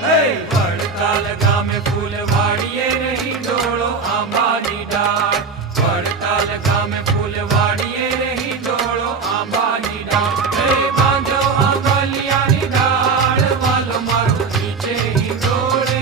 વડતાલ ગામે ફૂલવાડીએ રહી ડોળો આંબાની ડાળ. વડતાલ ગામે ફૂલવાડીએ રહી ડોળો આંબાની ડાળ. બાંધો આંબલિયાની ડાળ વાલો મારો નીચે હિંડોળે.